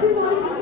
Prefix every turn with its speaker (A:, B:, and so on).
A: 출동하는